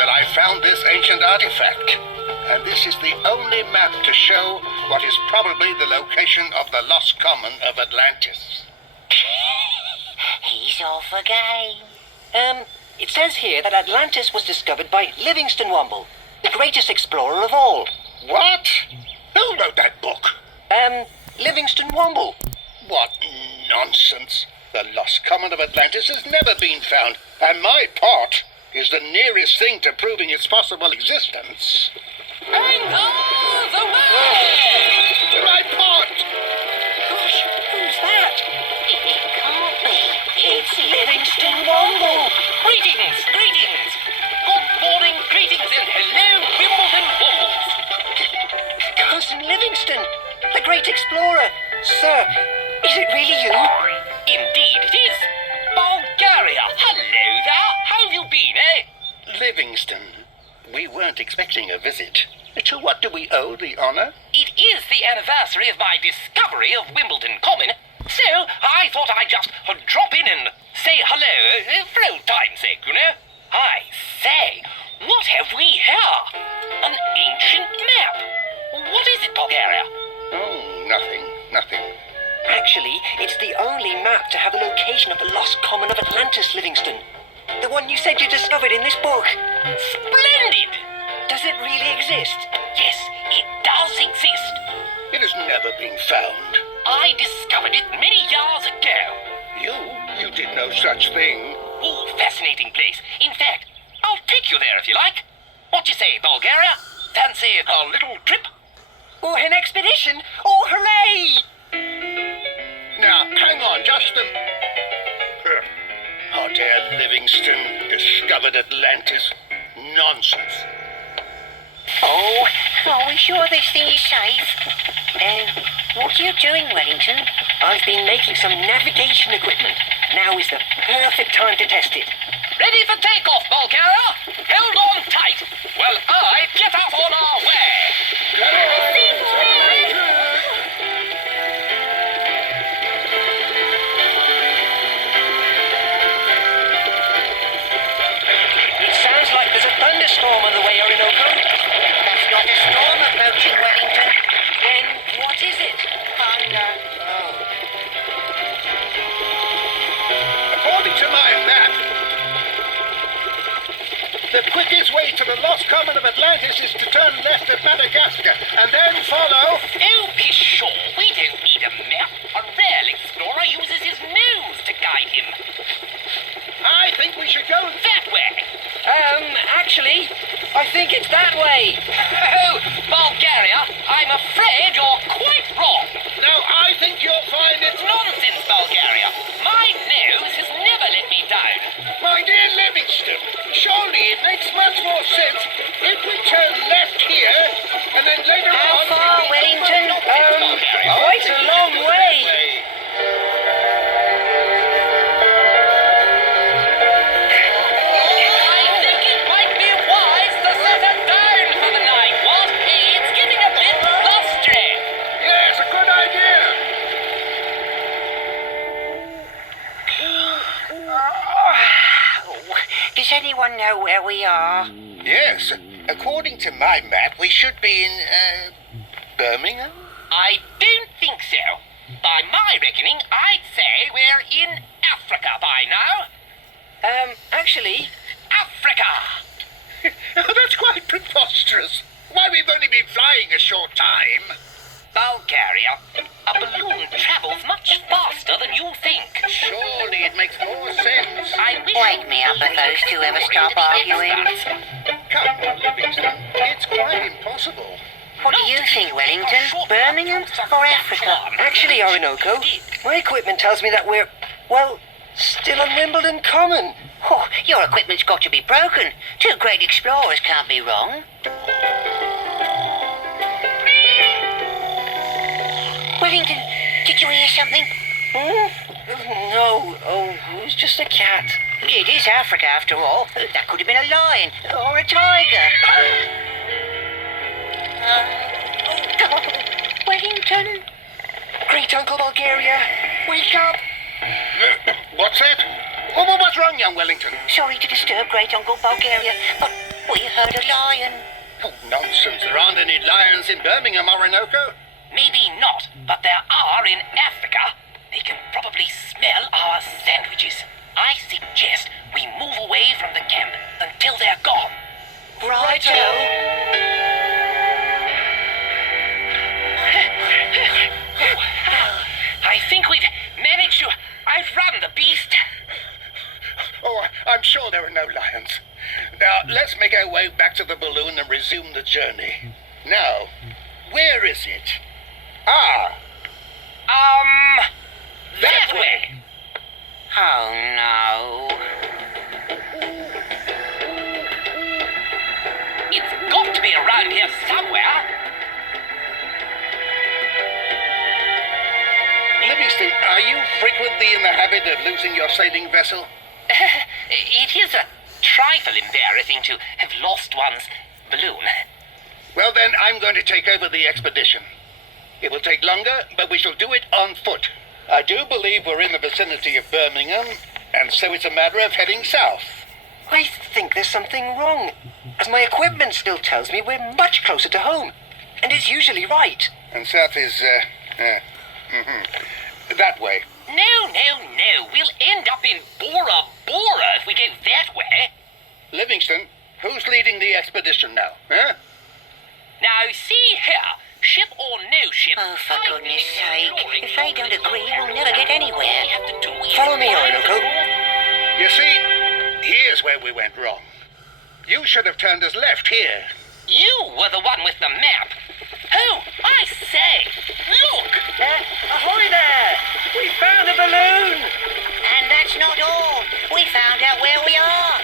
that I found this ancient artifact. And this is the only map to show what is probably the location of the lost common of Atlantis. He's off again. It says here that Atlantis was discovered by Livingston Womble, the greatest explorer of all. What? Who wrote that book? Livingston Womble. What nonsense. The lost common of Atlantis has never been found, and my pot is the nearest thing to proving its possible existence. Anchor the way! My pot! Gosh, who's that? It can't be. It's Livingston Womble. Greetings! Good morning, greetings, and hello, Wimbledon Wombles. Cousin Livingston, the great explorer. Sir, is it really you? Indeed it is. Bulgaria, hello there. How have you been, eh? Livingston, we weren't expecting a visit. To what do we owe the honor? It is the anniversary of my discovery of Wimbledon Common, so I thought I'd just drop in and say hello for old time's sake, you know. I say, what have we here? An ancient map. What is it, Bulgaria? Oh, nothing. Actually, it's the only map to have the location of the lost common of Atlantis, Livingston. The one you said you discovered in this book. Splendid! Does it really exist? Yes, it does exist. It has never been found. I discovered it many years ago. You did no such thing. Oh, fascinating place. In fact, I'll take you there if you like. What do you say, Bulgaria? Fancy a little trip? Or an expedition? Oh, hooray! Now, hang on just a... Hot air Livingston discovered Atlantis. Nonsense. Oh, are we sure this thing is safe? What are you doing, Wellington? I've been making some navigation equipment. Now is the perfect time to test it. Ready for takeoff, Bulgaria? Hold on tight. Well, I get out on our way. It sounds like there's a thunderstorm on the way, Orinoco. That's not a storm approaching, Wellington. Then what is it? Thunder. Oh. According to my map, the quickest way to the lost common of Atlantis is to turn left at Madagascar and then follow... Oh, pshaw, we don't need a map. A real explorer uses his nose to guide him. I think we should go... That way. Actually, I think it's that way. Oh, Bulgaria, I'm afraid you're quite wrong. No, I think you'll find it... Nonsense, Bulgaria. My nose has never let me down. My dear Livingston, surely it makes much more sense if we turn left here and then later How on... far, Wellington? Quite a long way. I think it might be wise to settle down for the night, what? It's getting a bit blustery. Yes, a good idea. Does anyone know where we are? Yes, according to my map, we should be in, Birmingham? I don't think so. By my reckoning, I'd say we're in Africa by now. Actually, Africa! That's quite preposterous. Why, we've only been flying a short time. Bulgaria, a balloon travels much faster than you think. Surely it makes more sense. I wish Wake me up if those two ever stop arguing. Come on, Livingston. It's quite impossible. What do you think, Wellington? Birmingham or Africa? actually, Orinoco, my equipment tells me that we're, well, still on Wimbledon Common. Oh, your equipment's got to be broken. Two great explorers can't be wrong. Wellington, did you hear something? No, it was just a cat. It is Africa, after all. That could have been a lion or a tiger. Wellington? Great Uncle Bulgaria, wake up. What's that? What's wrong, young Wellington? Sorry to disturb Great Uncle Bulgaria, but We heard a lion. Oh, nonsense. There aren't any lions in Birmingham, Orinoco. Maybe not, but there are in Africa. They can probably smell our sandwiches. I suggest we move away from the camp until they're gone. Righto. I think we've managed to outrun the beast. Oh, I'm sure there are no lions. Now, let's make our way back to the balloon and resume the journey. Now, where is it? Ah, That way. Oh no. It's got to be around here somewhere. Livingston, are you frequently in the habit of losing your sailing vessel? It is a trifle embarrassing to have lost one's balloon. Well, then, I'm going to take over the expedition. It will take longer, but we shall do it on foot. I do believe we're in the vicinity of Birmingham, and so it's a matter of heading south. I think there's something wrong, as my equipment still tells me we're much closer to home, and it's usually right. And south is, that way. No. We'll end up in Bora Bora if we go that way. Livingston, who's leading the expedition now, huh? Now, see here. Ship or no ship... Oh, for I've goodness been sake. exploring If they don't this agree, area. we'll never get anywhere. All we have to do is Follow me, find Orinoco. the north. You see, here's where we went wrong. You should have turned us left here. You were the one with the map. Oh, I say, look! Ahoy there! We found a balloon! And that's not all. We found out where we are.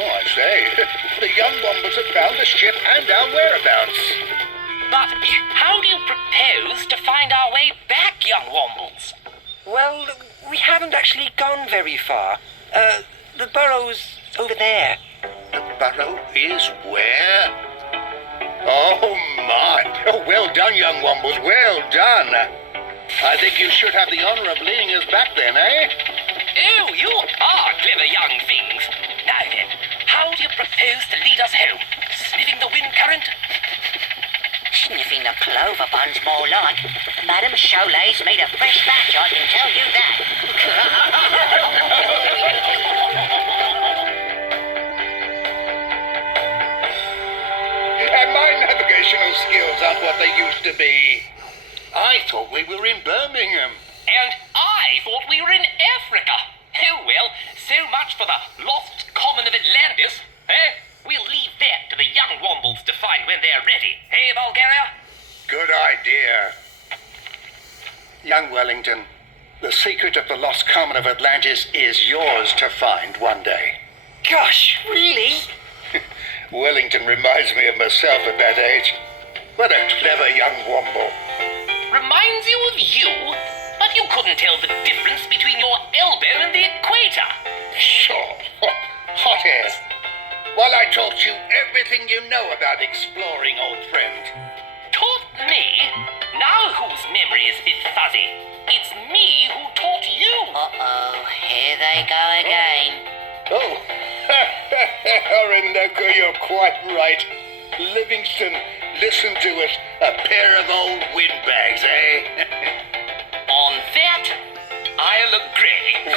Oh, I say, the young wombats have found the ship and our whereabouts. But how do you propose to find our way back, young Wombles? Well, we haven't actually gone very far. The burrow's over there. The burrow is where? Oh, my. Oh, well done, young Wombles, well done. I think you should have the honor of leading us back then, eh? Oh, you are clever young things. Now then, how do you propose to lead us home? Sniffing the wind current? Sniffing the clover buns, more like. Madame Cholet's made a fresh batch, I can tell you that. And my navigational skills aren't what they used to be. I thought we were in Birmingham. And I thought we were in Africa. Oh well, so much for the lost common of Atlantis. Eh? We'll leave that to the young Wombles to find when they're ready. Hey, Bulgaria? Good idea. Young Wellington, the secret of the lost common of Atlantis is yours to find one day. Gosh, really? Wellington reminds me of myself at that age. What a clever young womble. Reminds you of you? But you couldn't tell the difference between your elbow and the equator. Sure. Hot air. While I taught you everything you know about exploring, old friend. Taught me? Now whose memory is a bit fuzzy? It's me who taught you. Uh-oh, here they go again. Oh, Orinoco, you're quite right. Livingston, listen to us. A pair of old windbags, eh? On that, I'll agree.